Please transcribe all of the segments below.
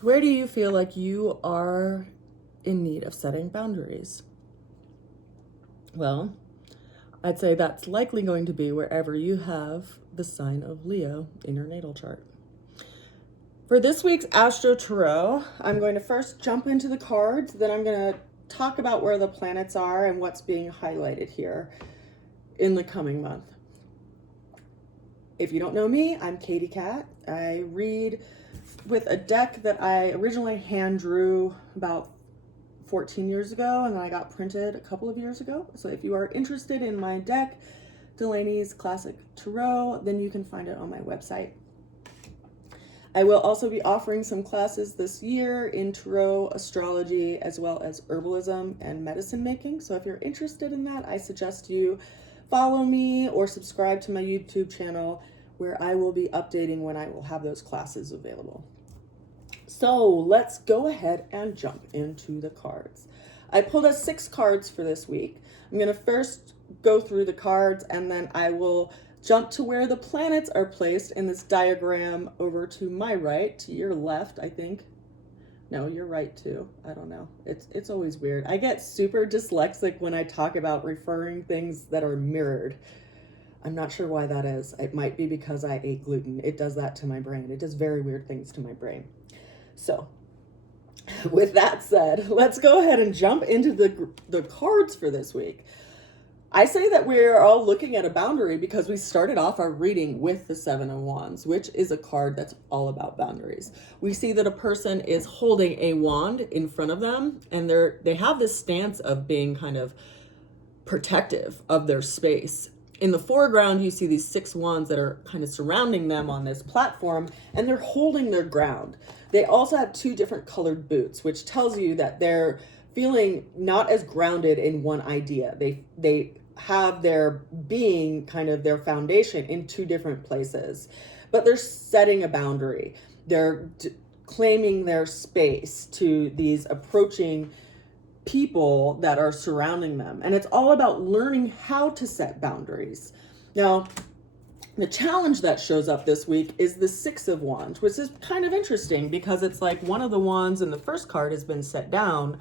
Where do you feel like you are in need of setting boundaries? Well, I'd say that's likely going to be wherever you have the sign of Leo in your natal chart. For this week's AstroTarot, I'm going to first jump into the cards, then I'm going to talk about where the planets are and what's being highlighted here in the coming month. If you don't know me, I'm Katie Cat. I read with a deck that I originally hand drew about 14 years ago, and then I got printed a couple of years ago. So if you are interested in my deck, Delaney's Classic Tarot, then you can find it on my website. I will also be offering some classes this year in tarot, astrology, as well as herbalism and medicine making. So if you're interested in that, I suggest you follow me or subscribe to my YouTube channel, where I will be updating when I will have those classes available. So let's go ahead and jump into the cards. I pulled us 6 cards for this week. I'm going to first go through the cards, and then I will jump to where the planets are placed in this diagram over to my right, to your left, I think. No, you're right too. I don't know. It's always weird. I get super dyslexic when I talk about referring things that are mirrored. I'm not sure why that is. It might be because I ate gluten. It does that to my brain. It does very weird things to my brain. So, with that said, let's go ahead and jump into the cards for this week. I say that we're all looking at a boundary because we started off our reading with the 7 of Wands, which is a card that's all about boundaries. We see that a person is holding a wand in front of them, and they have this stance of being kind of protective of their space. In the foreground, you see these 6 wands that are kind of surrounding them on this platform, and they're holding their ground. They also have 2 different colored boots, which tells you that they're feeling not as grounded in one idea. They have their being, kind of their foundation, in 2 different places, but they're setting a boundary. They're claiming their space to these approaching people that are surrounding them. And it's all about learning how to set boundaries. Now, the challenge that shows up this week is the 6 of Wands, which is kind of interesting because it's like one of the wands in the first card has been set down,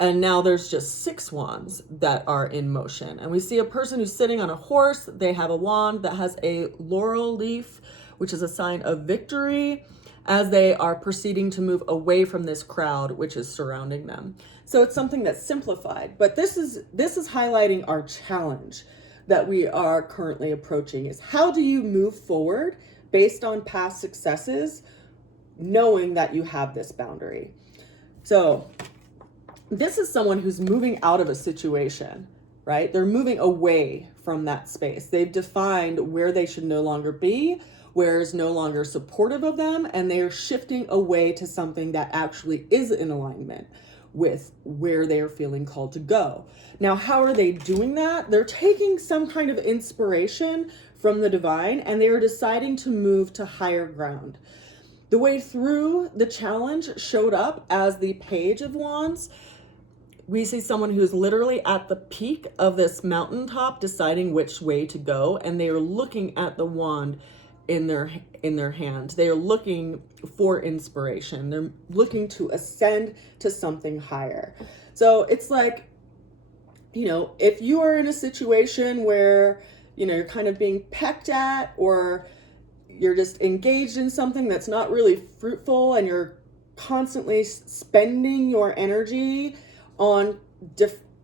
and now there's just 6 wands that are in motion. And we see a person who's sitting on a horse. They have a wand that has a laurel leaf, which is a sign of victory, as they are proceeding to move away from this crowd which is surrounding them. So it's something that's simplified, but this is highlighting our challenge that we are currently approaching, is how do you move forward based on past successes, knowing that you have this boundary. So this is someone who's moving out of a situation, right? They're moving away from that space. They've defined where they should no longer be, where is no longer supportive of them, and they are shifting away to something that actually is in alignment with where they are feeling called to go. Now, how are they doing that? They're taking some kind of inspiration from the divine, and they are deciding to move to higher ground. The way through the challenge showed up as the Page of Wands. We see someone who's literally at the peak of this mountaintop deciding which way to go, and they are looking at the wand in their hand. They are looking for inspiration. They're looking to ascend to something higher. So it's like, if you are in a situation where, you're kind of being pecked at, or you're just engaged in something that's not really fruitful, and you're constantly spending your energy on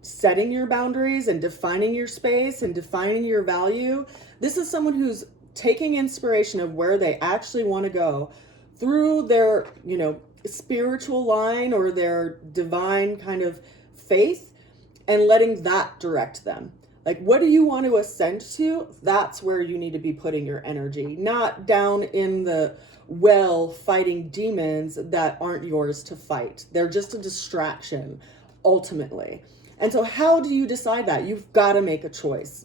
setting your boundaries and defining your space and defining your value, this is someone who's taking inspiration of where they actually want to go through their, spiritual line or their divine kind of faith, and letting that direct them. Like, what do you want to ascend to? That's where you need to be putting your energy, not down in the well fighting demons that aren't yours to fight. They're just a distraction, ultimately. And so how do you decide that? You've got to make a choice.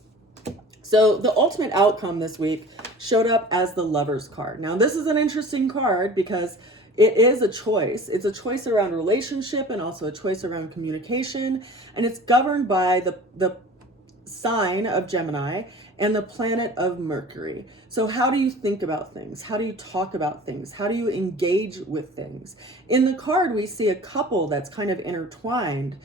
So the ultimate outcome this week showed up as the Lover's card. Now, this is an interesting card because it is a choice. It's a choice around relationship and also a choice around communication. And it's governed by the sign of Gemini and the planet of Mercury. So how do you think about things? How do you talk about things? How do you engage with things? In the card, we see a couple that's kind of intertwined,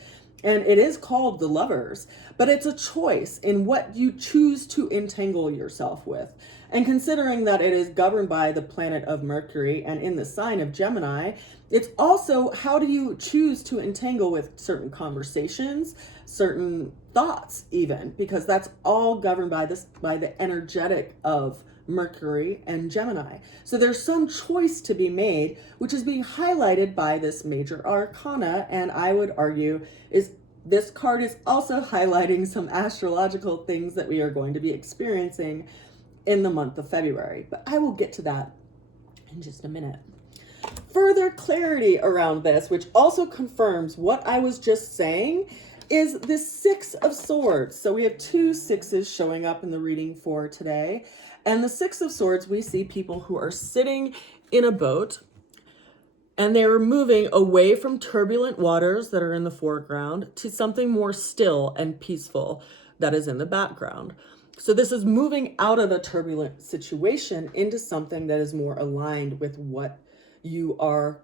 and it is called the Lovers, but it's a choice in what you choose to entangle yourself with. And considering that it is governed by the planet of Mercury and in the sign of Gemini, it's also how do you choose to entangle with certain conversations, certain thoughts even, because that's all governed by the energetic of Mercury and Gemini. So there's some choice to be made, which is being highlighted by this major arcana, and I would argue is this card is also highlighting some astrological things that we are going to be experiencing in the month of February. But I will get to that in just a minute. Further clarity around this, which also confirms what I was just saying, is the Six of Swords. So we have two sixes showing up in the reading for today. And the Six of Swords, we see people who are sitting in a boat and they're moving away from turbulent waters that are in the foreground to something more still and peaceful that is in the background. So this is moving out of a turbulent situation into something that is more aligned with what you are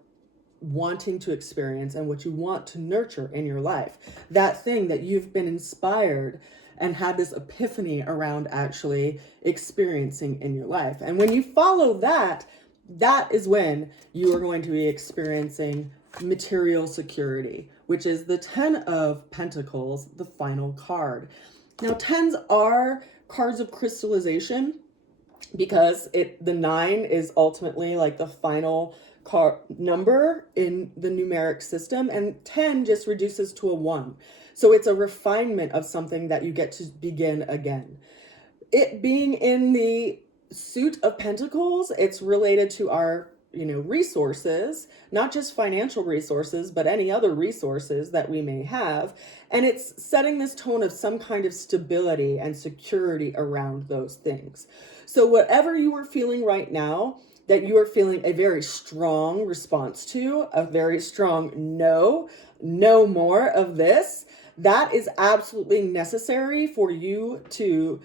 wanting to experience and what you want to nurture in your life. That thing that you've been inspired and had this epiphany around actually experiencing in your life. And when you follow that, that is when you are going to be experiencing material security, which is the 10 of Pentacles, the final card. Now, 10s are cards of crystallization because the 9 is ultimately like the final number in the numeric system, and 10 just reduces to a 1. So it's a refinement of something that you get to begin again. It being in the suit of Pentacles, it's related to our resources, not just financial resources, but any other resources that we may have. And it's setting this tone of some kind of stability and security around those things. So whatever you are feeling right now, that you are feeling a very strong response to, a very strong no more of this, that is absolutely necessary for you to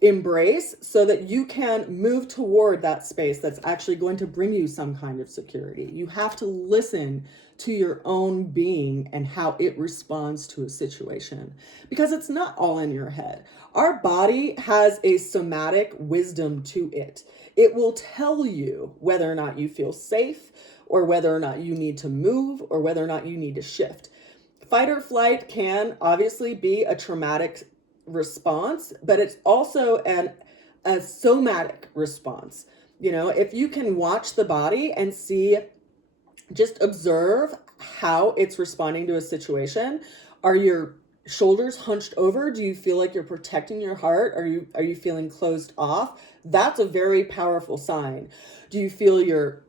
embrace so that you can move toward that space that's actually going to bring you some kind of security. You have to listen to your own being and how it responds to a situation, because it's not all in your head. Our body has a somatic wisdom to it. It will tell you whether or not you feel safe, or whether or not you need to move, or whether or not you need to shift. Fight or flight can obviously be a traumatic response, but it's also a somatic response. If you can watch the body and see, just observe how it's responding to a situation. Are your shoulders hunched over? Do you feel like you're protecting your heart? Are you feeling closed off? That's a very powerful sign. Do you feel your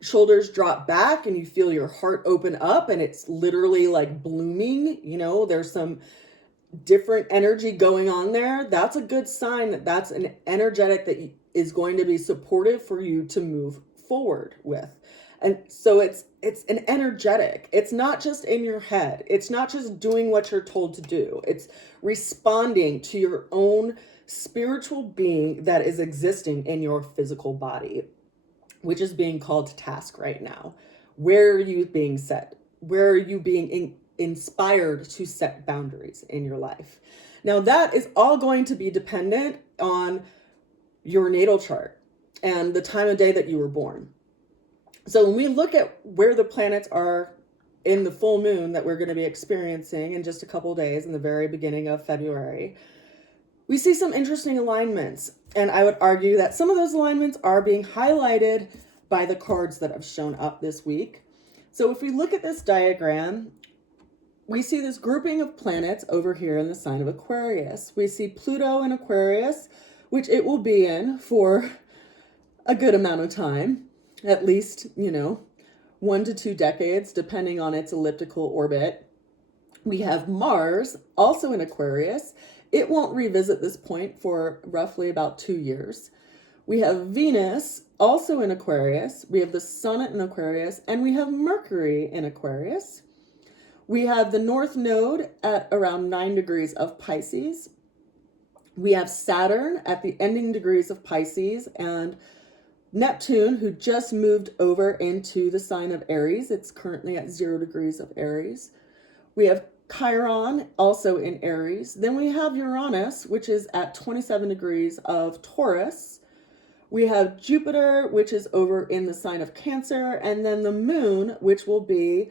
shoulders drop back and you feel your heart open up and it's literally like blooming? There's some different energy going on there. That's a good sign that that's an energetic that is going to be supportive for you to move forward with. And so it's an energetic. It's not just in your head. It's not just doing what you're told to do. It's responding to your own spiritual being that is existing in your physical body, which is being called to task right now. Where are you being set? Where are you being inspired to set boundaries in your life? Now, that is all going to be dependent on your natal chart and the time of day that you were born. So when we look at where the planets are in the full moon that we're going to be experiencing in just a couple days in the very beginning of February, we see some interesting alignments. And I would argue that some of those alignments are being highlighted by the cards that have shown up this week. So if we look at this diagram, we see this grouping of planets over here in the sign of Aquarius. We see Pluto in Aquarius, which it will be in for a good amount of time, at least, 1 to 2 decades, depending on its elliptical orbit. We have Mars also in Aquarius. It won't revisit this point for roughly about 2 years. We have Venus also in Aquarius. We have the Sun in Aquarius, and we have Mercury in Aquarius. We have the North Node at around 9 degrees of Pisces. We have Saturn at the ending degrees of Pisces and Neptune, who just moved over into the sign of Aries. It's currently at 0 degrees of Aries. We have Chiron also in Aries. Then we have Uranus, which is at 27 degrees of Taurus. We have Jupiter, which is over in the sign of Cancer, and then the moon, which will be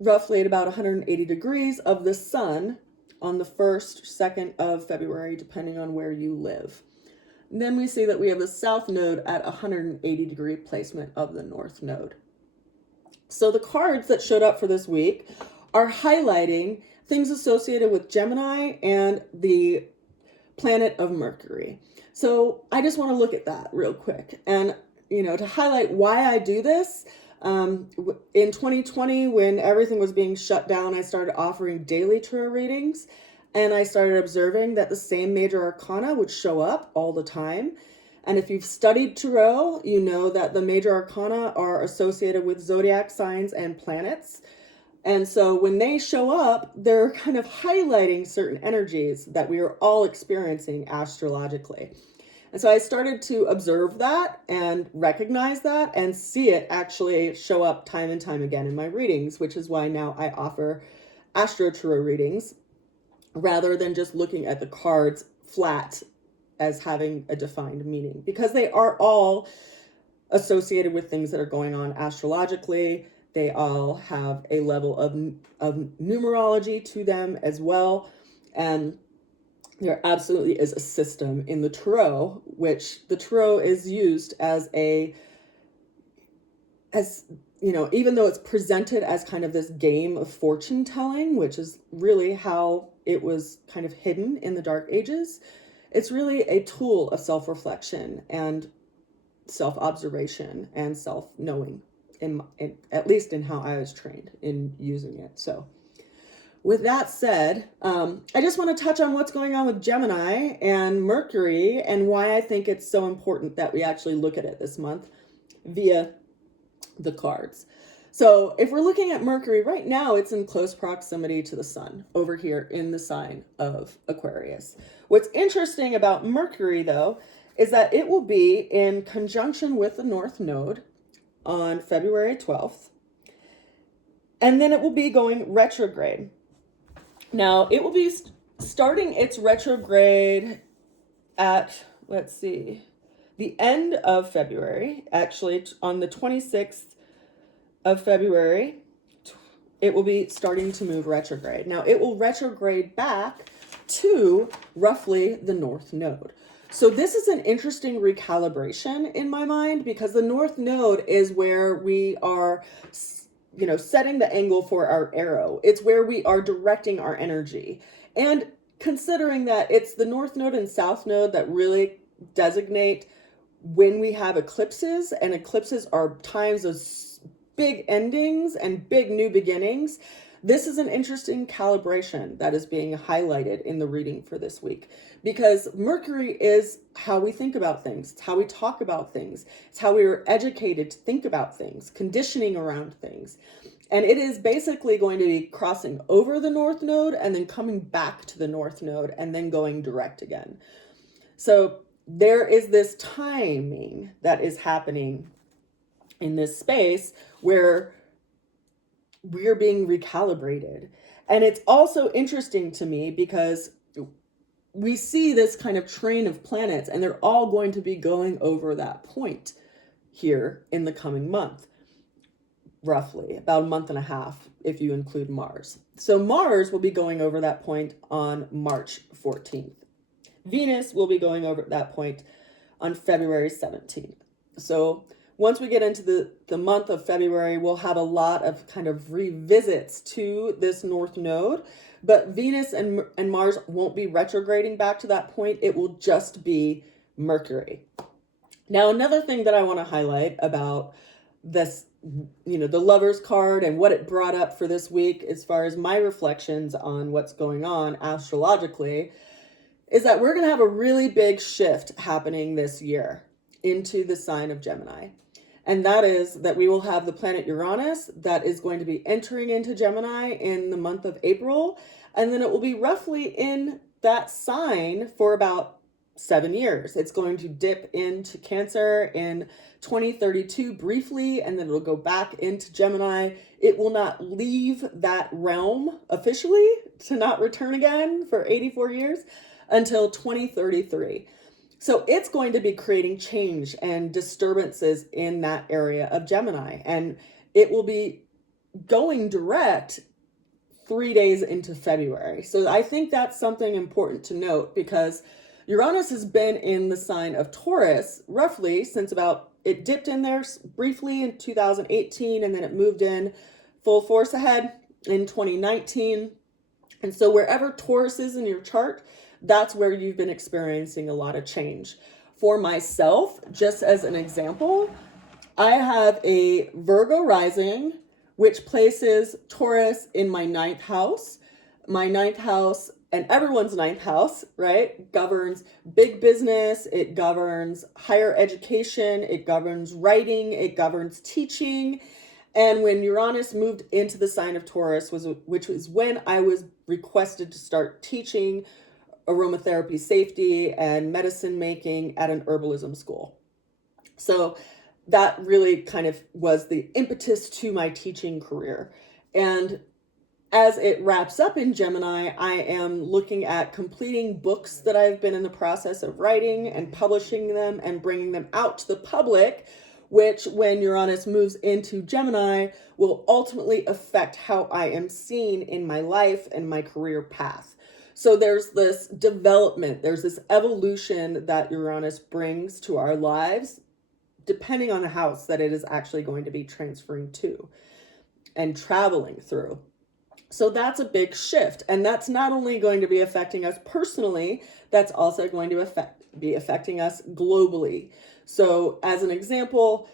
roughly at about 180 degrees of the sun on the 1st, 2nd of February, depending on where you live. And then we see that we have the south node at 180 degree placement of the north node. So the cards that showed up for this week are highlighting things associated with Gemini and the planet of Mercury. So I just want to look at that real quick. And, to highlight why I do this, in 2020, when everything was being shut down, I started offering daily tarot readings, and I started observing that the same major arcana would show up all the time. And if you've studied tarot, you know that the major arcana are associated with zodiac signs and planets. And so when they show up, they're kind of highlighting certain energies that we are all experiencing astrologically. And so I started to observe that and recognize that and see it actually show up time and time again in my readings, which is why now I offer AstroTarot readings rather than just looking at the cards flat as having a defined meaning, because they are all associated with things that are going on astrologically. They all have a level of numerology to them as well. And there absolutely is a system in the tarot, which the tarot is used as even though it's presented as kind of this game of fortune telling, which is really how it was kind of hidden in the Dark Ages, it's really a tool of self-reflection and self-observation and self-knowing. At least in how I was trained in using it. So with that said, I just want to touch on what's going on with Gemini and Mercury and why I think it's so important that we actually look at it this month via the cards. So if we're looking at Mercury right now, it's in close proximity to the sun over here in the sign of Aquarius. What's interesting about Mercury, though, is that it will be in conjunction with the North Node on February 12th, and then it will be going retrograde. Now, it will be starting its retrograde at, the end of February, actually on the 26th of February, it will be starting to move retrograde. Now, it will retrograde back to roughly the North Node. So this is an interesting recalibration in my mind, because the North Node is where we are, setting the angle for our arrow. It's where we are directing our energy. And considering that it's the North Node and South Node that really designate when we have eclipses, and eclipses are times of big endings and big new beginnings, this is an interesting calibration that is being highlighted in the reading for this week, because Mercury is how we think about things. It's how we talk about things. It's how we are educated to think about things, conditioning around things. And it is basically going to be crossing over the North Node and then coming back to the North Node and then going direct again. So there is this timing that is happening in this space where we're being recalibrated. And it's also interesting to me because we see this kind of train of planets, and they're all going to be going over that point here in the coming month, roughly about a month and a half if you include Mars. So Mars will be going over that point on March 14th. Venus will be going over that point on February 17th. So once we get into the month of February, we'll have a lot of kind of revisits to this North Node, but Venus and Mars won't be retrograding back to that point. It will just be Mercury. Now, another thing that I want to highlight about this, the Lover's card and what it brought up for this week, as far as my reflections on what's going on astrologically, is that we're going to have a really big shift happening this year into the sign of Gemini. And that is that we will have the planet Uranus that is going to be entering into Gemini in the month of April. And then it will be roughly in that sign for about 7 years. It's going to dip into Cancer in 2032 briefly, and then it'll go back into Gemini. It will not leave that realm officially to not return again for 84 years until 2033. So it's going to be creating change and disturbances in that area of Gemini, and it will be going direct 3 days into February. So I think that's something important to note, because Uranus has been in the sign of Taurus roughly since it dipped in there briefly in 2018, and then it moved in full force ahead in 2019. And so wherever Taurus is in your chart, that's where you've been experiencing a lot of change. For myself, just as an example, I have a Virgo rising, which places Taurus in my 9th house. My 9th house, and everyone's 9th house, right, governs big business, it governs higher education, it governs writing, it governs teaching. And when Uranus moved into the sign of Taurus, which was when I was requested to start teaching aromatherapy safety and medicine making at an herbalism school. So that really kind of was the impetus to my teaching career. And as it wraps up in Gemini, I am looking at completing books that I've been in the process of writing and publishing them and bringing them out to the public, which when Uranus moves into Gemini will ultimately affect how I am seen in my life and my career path. So there's this development, there's this evolution that Uranus brings to our lives, depending on the house that it is actually going to be transferring to and traveling through. So that's a big shift. And that's not only going to be affecting us personally, that's also going to be affecting us globally. So as an example,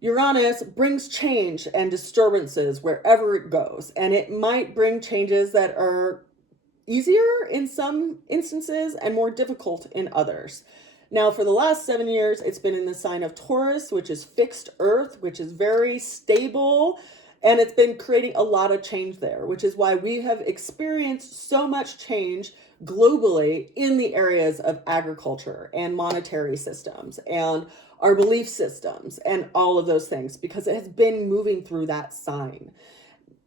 Uranus brings change and disturbances wherever it goes. And it might bring changes that are easier in some instances and more difficult in others. Now, for the last 7 years, it's been in the sign of Taurus, which is fixed earth, which is very stable. And it's been creating a lot of change there, which is why we have experienced so much change globally in the areas of agriculture and monetary systems and our belief systems and all of those things, because it has been moving through that sign.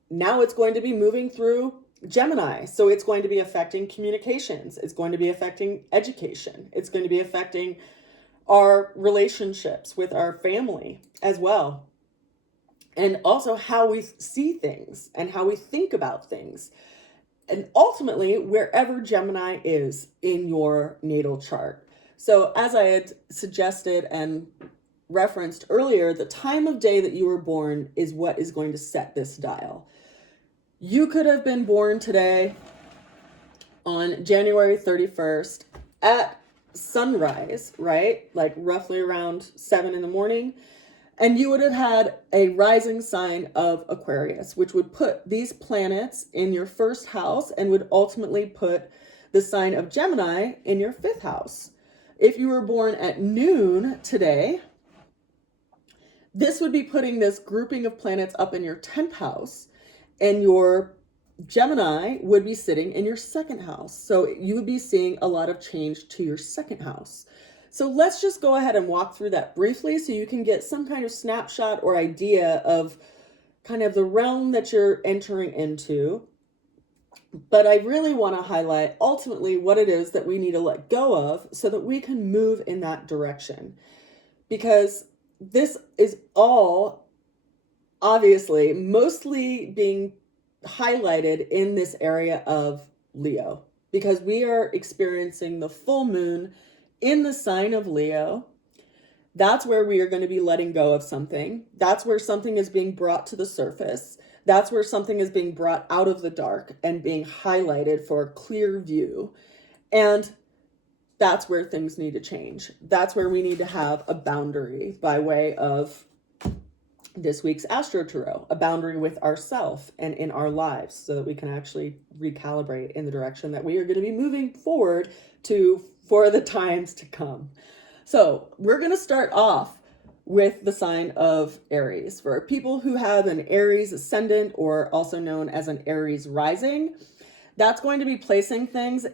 Now it's going to be moving through Gemini. So it's going to be affecting communications. It's going to be affecting education. It's going to be affecting our relationships with our family as well. And also how we see things and how we think about things. And ultimately, wherever Gemini is in your natal chart. So as I had suggested and referenced earlier, the time of day that you were born is what is going to set this dial. You could have been born today on January 31st at sunrise, right? Like roughly around 7 in the morning. And you would have had a rising sign of Aquarius, which would put these planets in your 1st house and would ultimately put the sign of Gemini in your 5th house. If you were born at noon today, this would be putting this grouping of planets up in your 10th house, and your Gemini would be sitting in your 2nd house. So you would be seeing a lot of change to your 2nd house. So let's just go ahead and walk through that briefly so you can get some kind of snapshot or idea of kind of the realm that you're entering into. But I really want to highlight ultimately what it is that we need to let go of so that we can move in that direction. Because this is all obviously mostly being highlighted in this area of Leo, because we are experiencing the full moon in the sign of Leo. That's where we are going to be letting go of something. That's where something is being brought to the surface. That's where something is being brought out of the dark and being highlighted for a clear view. And that's where things need to change. That's where we need to have a boundary by way of this week's AstroTarot, a boundary with ourselves and in our lives so that we can actually recalibrate in the direction that we are going to be moving forward to for the times to come. So we're going to start off with the sign of Aries. For people who have an Aries ascendant, or also known as an Aries rising, that's going to be placing things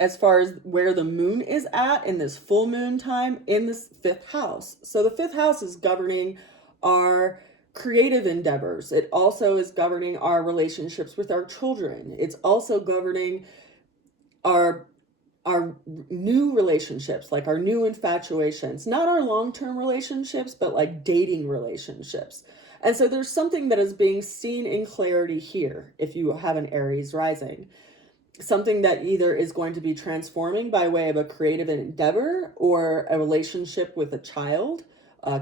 as far as where the moon is at in this full moon time in this fifth house. So the fifth house is governing our creative endeavors. It also is governing our relationships with our children. It's also governing our new relationships, like our new infatuations, not our long-term relationships, but like dating relationships. And so there's something that is being seen in clarity here if you have an Aries rising. Something that either is going to be transforming by way of a creative endeavor or a relationship with a child,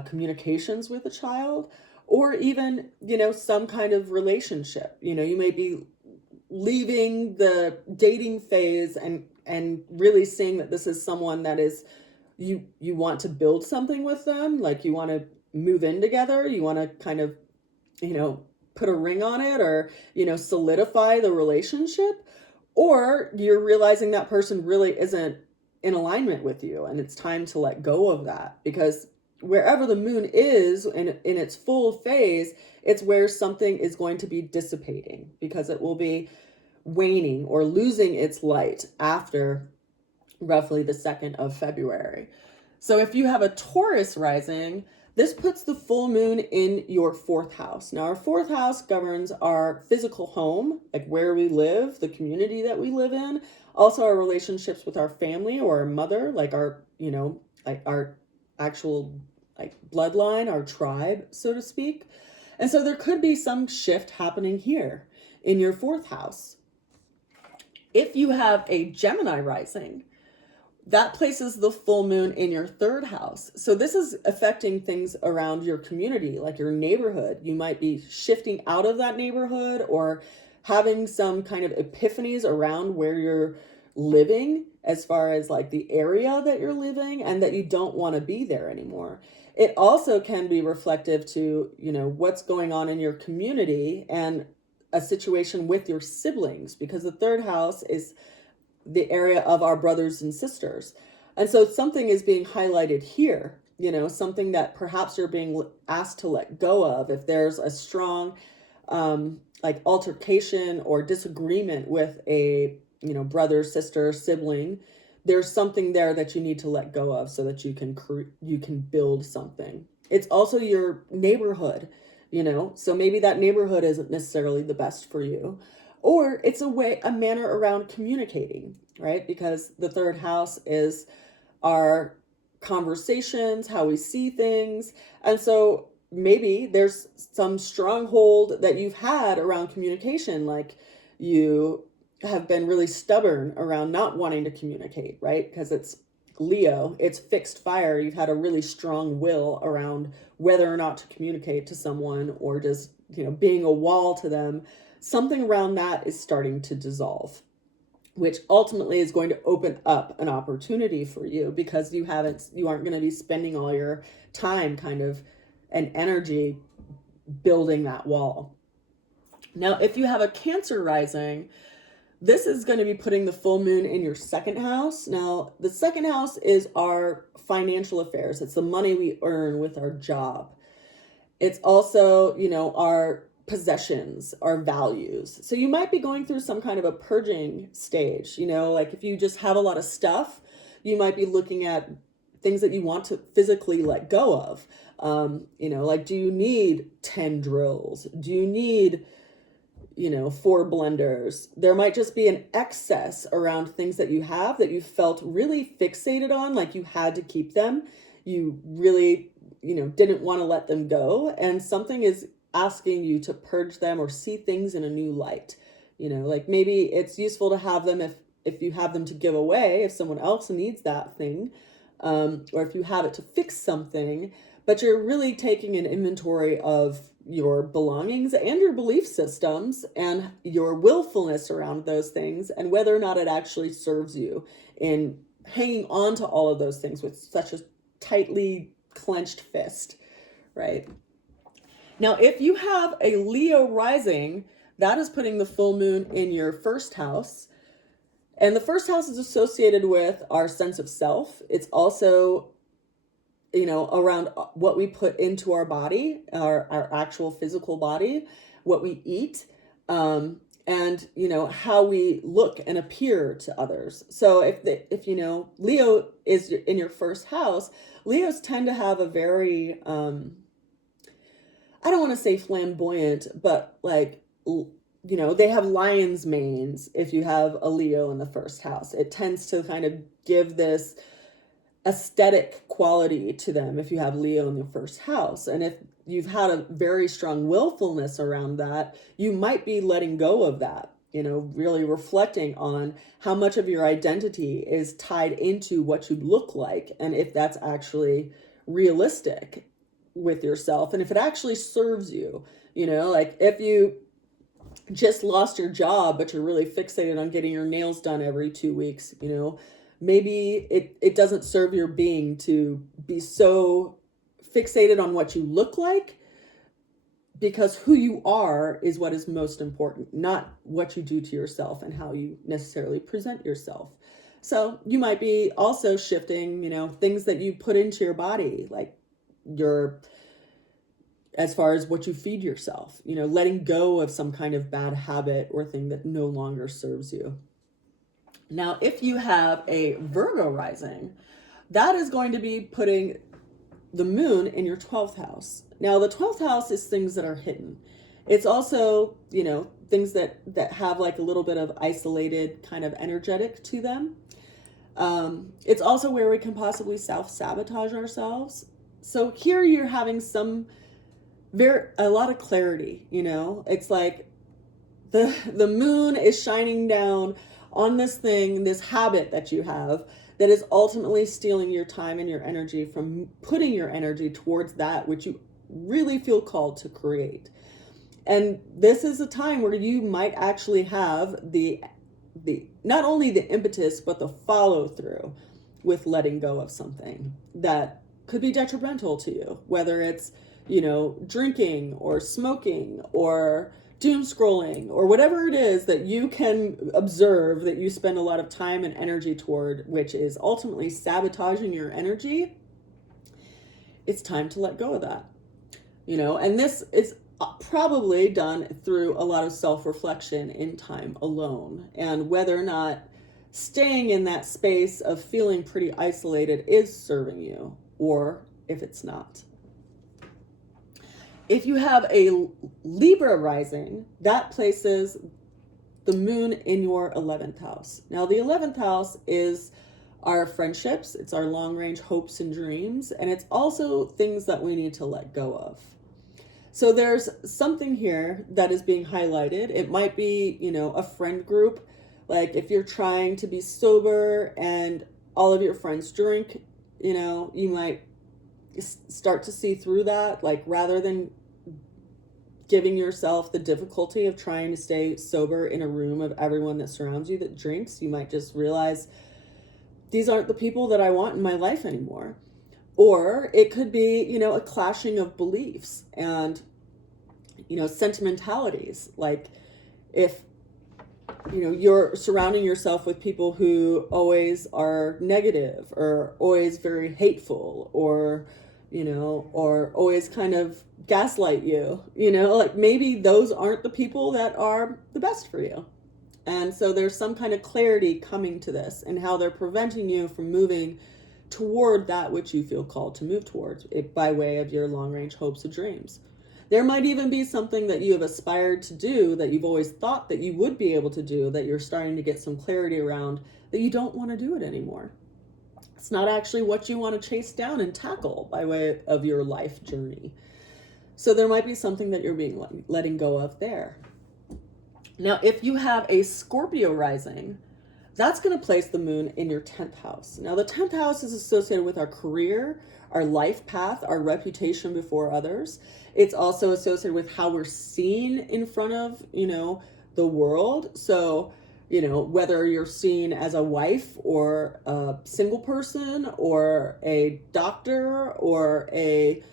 communications with a child, or even, some kind of relationship. You may be leaving the dating phase and really seeing that this is someone that is, you want to build something with them, like you want to move in together, you want to kind of, put a ring on it, or, solidify the relationship. Or you're realizing that person really isn't in alignment with you, and it's time to let go of that, because wherever the moon is in its full phase, it's where something is going to be dissipating, because it will be waning or losing its light after roughly the 2nd of February. So if you have a Taurus rising, this puts the full moon in your 4th house. Now, our 4th house governs our physical home, like where we live, the community that we live in, also our relationships with our family or our mother, like our, like our actual like bloodline, our tribe, so to speak. And so there could be some shift happening here in your 4th house. If you have a Gemini rising, that places the full moon in your 3rd house. So this is affecting things around your community, like your neighborhood. You might be shifting out of that neighborhood or having some kind of epiphanies around where you're living, as far as like the area that you're living, and that you don't want to be there anymore. It also can be reflective to, what's going on in your community and a situation with your siblings, because the 3rd house is the area of our brothers and sisters. And so something is being highlighted here, something that perhaps you're being asked to let go of. If there's a strong like altercation or disagreement with a, brother, sister, sibling, there's something there that you need to let go of so that you can build something. It's also your neighborhood, so maybe that neighborhood isn't necessarily the best for you. Or it's a manner around communicating, right? Because the 3rd house is our conversations, how we see things. And so maybe there's some stronghold that you've had around communication, like you have been really stubborn around not wanting to communicate, right? Because it's Leo, it's fixed fire. You've had a really strong will around whether or not to communicate to someone, or just, being a wall to them. Something around that is starting to dissolve, which ultimately is going to open up an opportunity for you, because you aren't going to be spending all your time kind of and energy building that wall. Now, if you have a Cancer rising, this is going to be putting the full moon in your 2nd house. Now, the 2nd house is our financial affairs. It's the money we earn with our job. It's also, our possessions, our values. So you might be going through some kind of a purging stage, like if you just have a lot of stuff, you might be looking at things that you want to physically let go of. Like, do you need 10 drills? Do you need, 4 blenders? There might just be an excess around things that you have that you felt really fixated on, like you had to keep them. You really, didn't want to let them go. And something is asking you to purge them or see things in a new light. Like maybe it's useful to have them if you have them to give away, if someone else needs that thing, or if you have it to fix something, but you're really taking an inventory of your belongings and your belief systems and your willfulness around those things, and whether or not it actually serves you in hanging on to all of those things with such a tightly clenched fist, right? Now, if you have a Leo rising, that is putting the full moon in your 1st house. And the 1st house is associated with our sense of self. It's also, around what we put into our body, our actual physical body, what we eat. and, you know, how we look and appear to others. So if you know, Leo is in your first house, Leos tend to have a very, I don't want to say flamboyant, but like, you know, they have lion's manes. If you have a Leo in the first house, it tends to kind of give this aesthetic quality to them if you have Leo in the first house. And if you've had a very strong willfulness around that, you might be letting go of that, you know, really reflecting on how much of your identity is tied into what you look like, and if that's actually realistic with yourself, and if it actually serves you. You know, like if you just lost your job, but you're really fixated on getting your nails done every 2 weeks, you know, maybe it doesn't serve your being to be so fixated on what you look like, because who you are is what is most important, not what you do to yourself and how you necessarily present yourself. So you might be also shifting, you know, things that you put into your body, like as far as what you feed yourself, you know, letting go of some kind of bad habit or thing that no longer serves you. Now, if you have a Virgo rising, that is going to be putting the moon in your 12th house. Now, the 12th house is things that are hidden. It's also, you know, things that have like a little bit of isolated kind of energetic to them. It's also where we can possibly self-sabotage ourselves. So here you're having a lot of clarity, you know. It's like the moon is shining down on this thing, this habit that you have that is ultimately stealing your time and your energy from putting your energy towards that which you really feel called to create. And this is a time where you might actually have the not only the impetus but the follow through with letting go of something that could be detrimental to you, whether it's, you know, drinking or smoking or doom scrolling or whatever it is that you can observe that you spend a lot of time and energy toward, which is ultimately sabotaging your energy. It's time to let go of that, you know. And this is probably done through a lot of self-reflection in time alone, and whether or not staying in that space of feeling pretty isolated is serving you, or if it's not. If you have a Libra rising, that places the moon in your 11th house. Now, the 11th house is our friendships, it's our long-range hopes and dreams, and it's also things that we need to let go of. So there's something here that is being highlighted. It might be, you know, a friend group. Like if you're trying to be sober and all of your friends drink, you know, you might start to see through that. Like rather than giving yourself the difficulty of trying to stay sober in a room of everyone that surrounds you that drinks, you might just realize these aren't the people that I want in my life anymore. Or it could be, you know, a clashing of beliefs and, you know, sentimentalities. Like if, you know, you're surrounding yourself with people who always are negative or always very hateful or, you know, or always kind of gaslight you, you know, like maybe those aren't the people that are the best for you. And so there's some kind of clarity coming to this and how they're preventing you from moving toward that which you feel called to move towards it by way of your long-range hopes and dreams. There might even be something that you have aspired to do that you've always thought that you would be able to do that you're starting to get some clarity around that you don't want to do it anymore. It's not actually what you want to chase down and tackle by way of your life journey. So there might be something that you're letting go of there. Now, if you have a Scorpio rising, that's going to place the moon in your 10th house. Now, the 10th house is associated with our career, our life path, our reputation before others. It's also associated with how we're seen in front of, you know, the world. So, you know, whether you're seen as a wife or a single person or a doctor or a,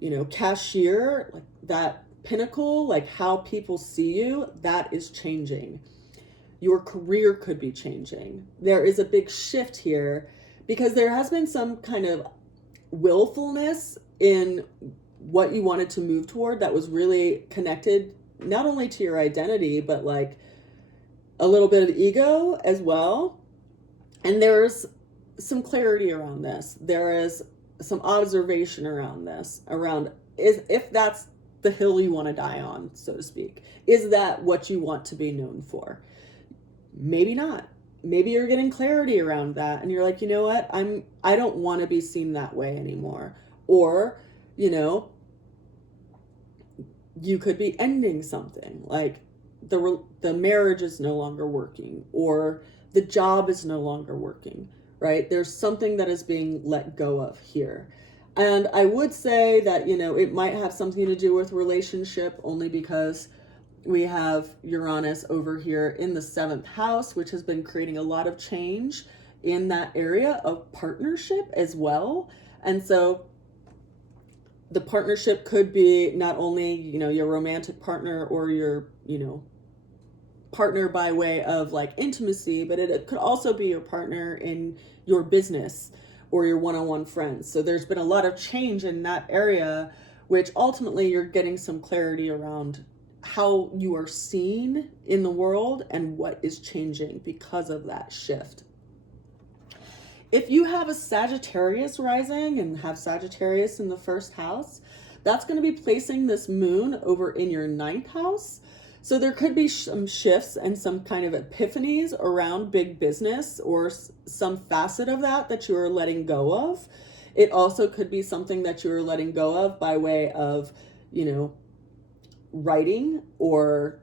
you know, cashier, like that pinnacle, like how people see you, that is changing. Your career could be changing. There is a big shift here because there has been some kind of willfulness in what you wanted to move toward that was really connected not only to your identity, but like a little bit of ego as well. And there's some clarity around this. There is some observation around this, around if that's the hill you want to die on, so to speak. Is that what you want to be known for? Maybe not. Maybe you're getting clarity around that and you're like, you know what? I don't want to be seen that way anymore. Or, you know, you could be ending something, like the marriage is no longer working, or the job is no longer working, right? There's something that is being let go of here. And I would say that, you know, it might have something to do with relationship, only because we have Uranus over here in the 7th house, which has been creating a lot of change in that area of partnership as well. And so the partnership could be not only, you know, your romantic partner or your, you know, partner by way of like intimacy, but it could also be your partner in your business or your one-on-one friends. So there's been a lot of change in that area, which ultimately you're getting some clarity around how you are seen in the world and what is changing because of that shift. If you have a Sagittarius rising and have Sagittarius in the 1st house, that's going to be placing this moon over in your 9th house. So there could be some shifts and some kind of epiphanies around big business or some facet of that you are letting go of. It also could be something that you are letting go of by way of, you know, writing or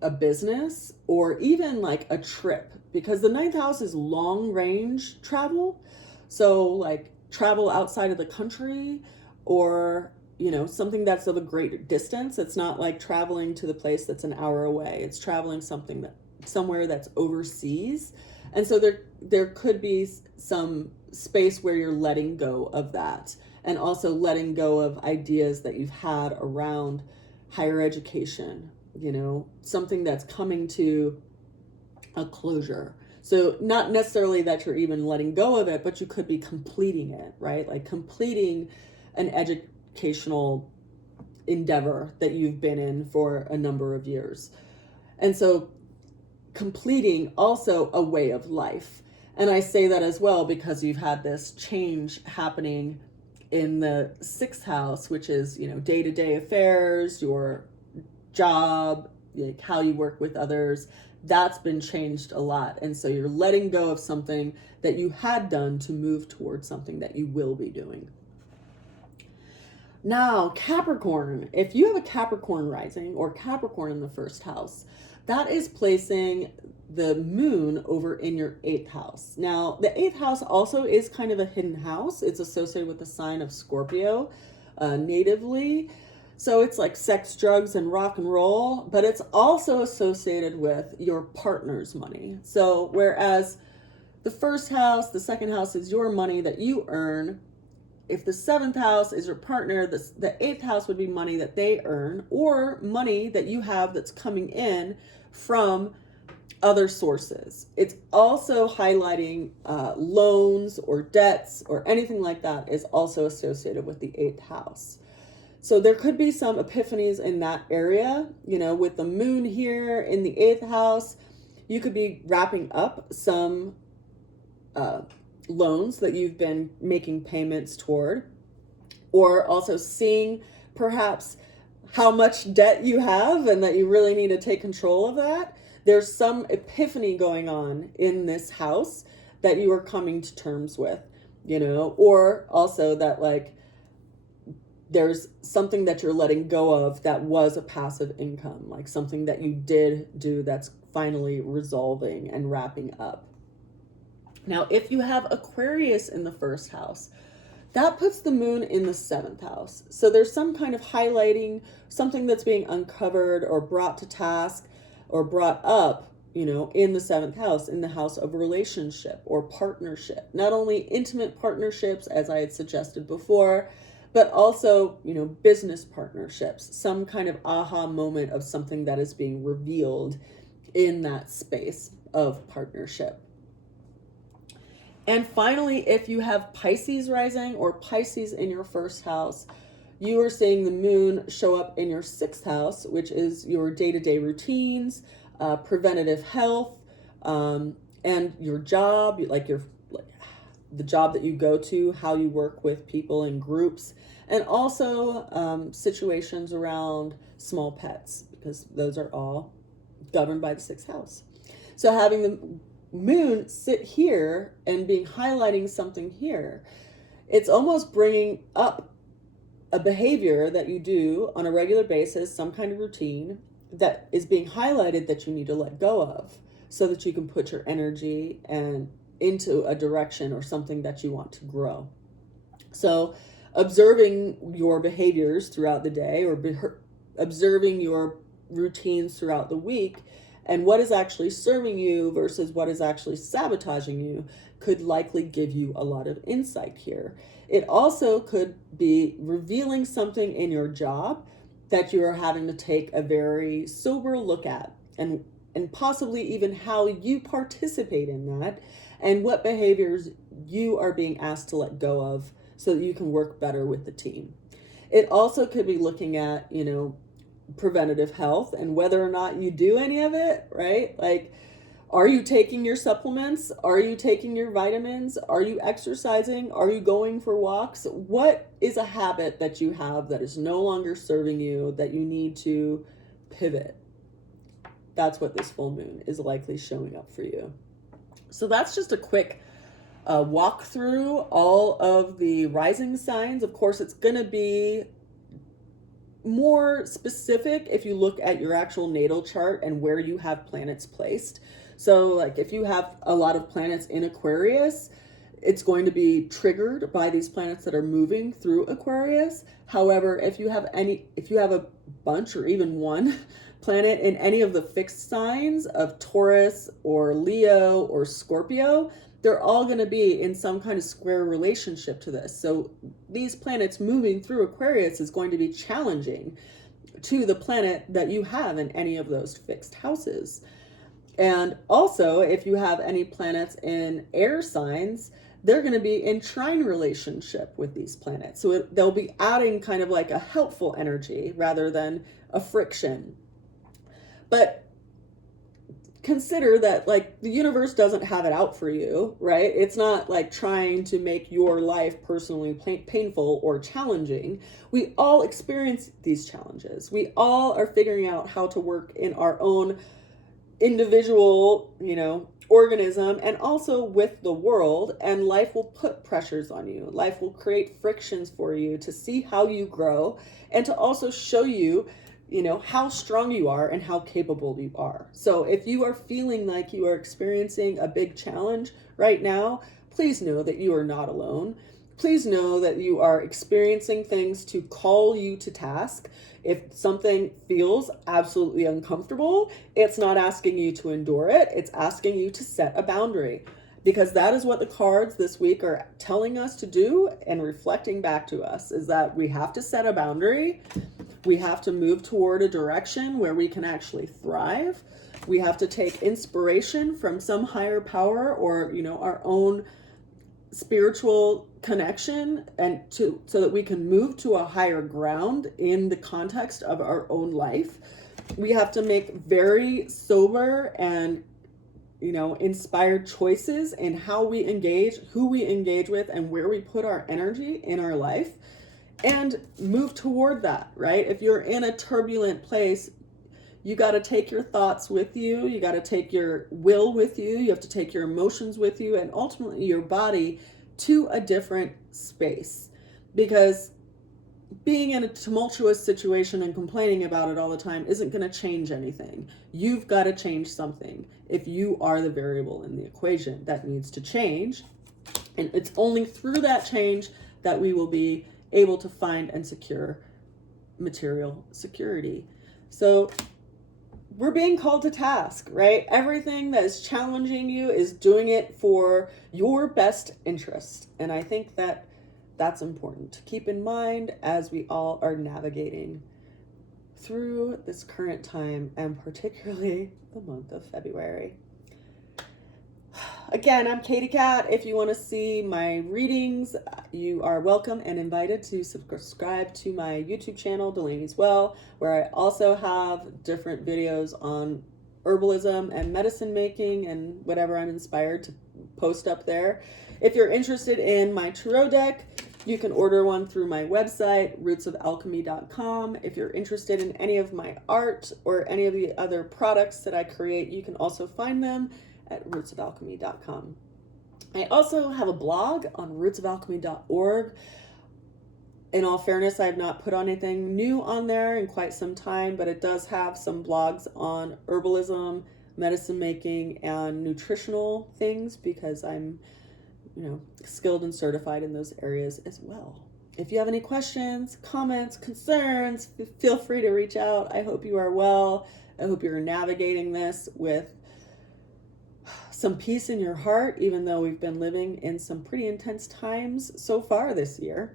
a business or even like a trip, because the 9th house is long range travel. So like travel outside of the country, or, you know, something that's of a great distance. It's not like traveling to the place that's an hour away. It's traveling somewhere that's overseas. And so there could be some space where you're letting go of that, and also letting go of ideas that you've had around higher education, you know, something that's coming to a closure. So not necessarily that you're even letting go of it, but you could be completing it, right? Like completing an educational endeavor that you've been in for a number of years. And so completing also a way of life. And I say that as well because you've had this change happening in the 6th house, which is, you know, day-to-day affairs, your job, like how you work with others. That's been changed a lot. And so you're letting go of something that you had done to move towards something that you will be doing. Now, Capricorn, if you have a Capricorn rising or Capricorn in the 1st house, that is placing the moon over in your 8th house. Now, the 8th house also is kind of a hidden house. It's associated with the sign of Scorpio natively. So it's like sex, drugs, and rock and roll, but it's also associated with your partner's money. So whereas the 1st house, the 2nd house is your money that you earn, if the 7th house is your partner, the 8th house would be money that they earn, or money that you have that's coming in from other sources. It's also highlighting loans or debts or anything like that is also associated with the 8th house. So there could be some epiphanies in that area, you know, with the moon here in the 8th house. You could be wrapping up some loans that you've been making payments toward, or also seeing perhaps how much debt you have and that you really need to take control of that. There's some epiphany going on in this house that you are coming to terms with, you know, or also that like there's something that you're letting go of that was a passive income, like something that you did do that's finally resolving and wrapping up. Now, if you have Aquarius in the 1st house, that puts the moon in the 7th house. So there's some kind of highlighting, something that's being uncovered or brought to task or brought up, you know, in the 7th house, in the house of relationship or partnership. Not only intimate partnerships, as I had suggested before, but also, you know, business partnerships, some kind of aha moment of something that is being revealed in that space of partnership. And finally, if you have Pisces rising or Pisces in your 1st house, you are seeing the moon show up in your 6th house, which is your day-to-day routines, preventative health, And your job, like the job that you go to, how you work with people in groups, and also situations around small pets, because those are all governed by the sixth house. So having the moon sit here and being highlighting something here, it's almost bringing up a behavior that you do on a regular basis, some kind of routine that is being highlighted that you need to let go of, so that you can put your energy and into a direction or something that you want to grow. So observing your behaviors throughout the day, or observing your routines throughout the week, and what is actually serving you versus what is actually sabotaging you, could likely give you a lot of insight here. It also could be revealing something in your job that you are having to take a very sober look at, and possibly even how you participate in that, and what behaviors you are being asked to let go of so that you can work better with the team. It also could be looking at, preventative health and whether or not you do any of it, right? Like, are you taking your supplements? Are you taking your vitamins? Are you exercising? Are you going for walks? What is a habit that you have that is no longer serving you, that you need to pivot? That's what this full moon is likely showing up for you. So that's just a quick walk through all of the rising signs. Of course, it's going to be more specific if you look at your actual natal chart and where you have planets placed. So like if you have a lot of planets in Aquarius, it's going to be triggered by these planets that are moving through Aquarius. However, if you have a bunch or even one planet in any of the fixed signs of Taurus or Leo or Scorpio, they're all going to be in some kind of square relationship to this. So these planets moving through Aquarius is going to be challenging to the planet that you have in any of those fixed houses. And also, if you have any planets in air signs, they're going to be in trine relationship with these planets. So they'll be adding kind of like a helpful energy rather than a friction. But consider that like the universe doesn't have it out for you, right? It's not like trying to make your life personally painful or challenging. We all experience these challenges. We all are figuring out how to work in our own individual, organism, and also with the world, and life will put pressures on you. Life will create frictions for you to see how you grow and to also show you how strong you are and how capable you are. So if you are feeling like you are experiencing a big challenge right now, please know that you are not alone. Please know that you are experiencing things to call you to task. If something feels absolutely uncomfortable, it's not asking you to endure it. It's asking you to set a boundary, because that is what the cards this week are telling us to do and reflecting back to us, is that we have to set a boundary. We have to move toward a direction where we can actually thrive. We have to take inspiration from some higher power or, our own spiritual connection, and so that we can move to a higher ground in the context of our own life. We have to make very sober and inspired choices in how we engage, who we engage with, and where we put our energy in our life, and move toward that, right? If you're in a turbulent place, you got to take your thoughts with you. You got to take your will with you. You have to take your emotions with you, and ultimately your body to a different space. Because being in a tumultuous situation and complaining about it all the time isn't going to change anything. You've got to change something. If you are the variable in the equation that needs to change, and it's only through that change that we will be able to find and secure material security. So we're being called to task, right? Everything that is challenging you is doing it for your best interest. And I think that that's important to keep in mind as we all are navigating through this current time, and particularly the month of February. Again, I'm Katie Cat. If you want to see my readings, you are welcome and invited to subscribe to my YouTube channel, Delaney's Well, where I also have different videos on herbalism and medicine making and whatever I'm inspired to post up there. If you're interested in my tarot deck, you can order one through my website, rootsofalchemy.com. If you're interested in any of my art or any of the other products that I create, you can also find them at rootsofalchemy.com. I also have a blog on rootsofalchemy.org. In all fairness, I have not put on anything new on there in quite some time, but it does have some blogs on herbalism, medicine making, and nutritional things because I'm, skilled and certified in those areas as well. If you have any questions, comments, concerns, feel free to reach out. I hope you are well. I hope you're navigating this with some peace in your heart, even though we've been living in some pretty intense times so far this year.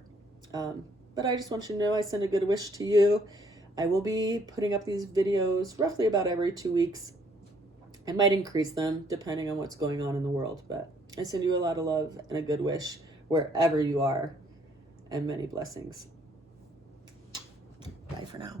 But I just want you to know I send a good wish to you. I will be putting up these videos roughly about every 2 weeks. I might increase them depending on what's going on in the world, but I send you a lot of love and a good wish wherever you are, and many blessings. Bye for now.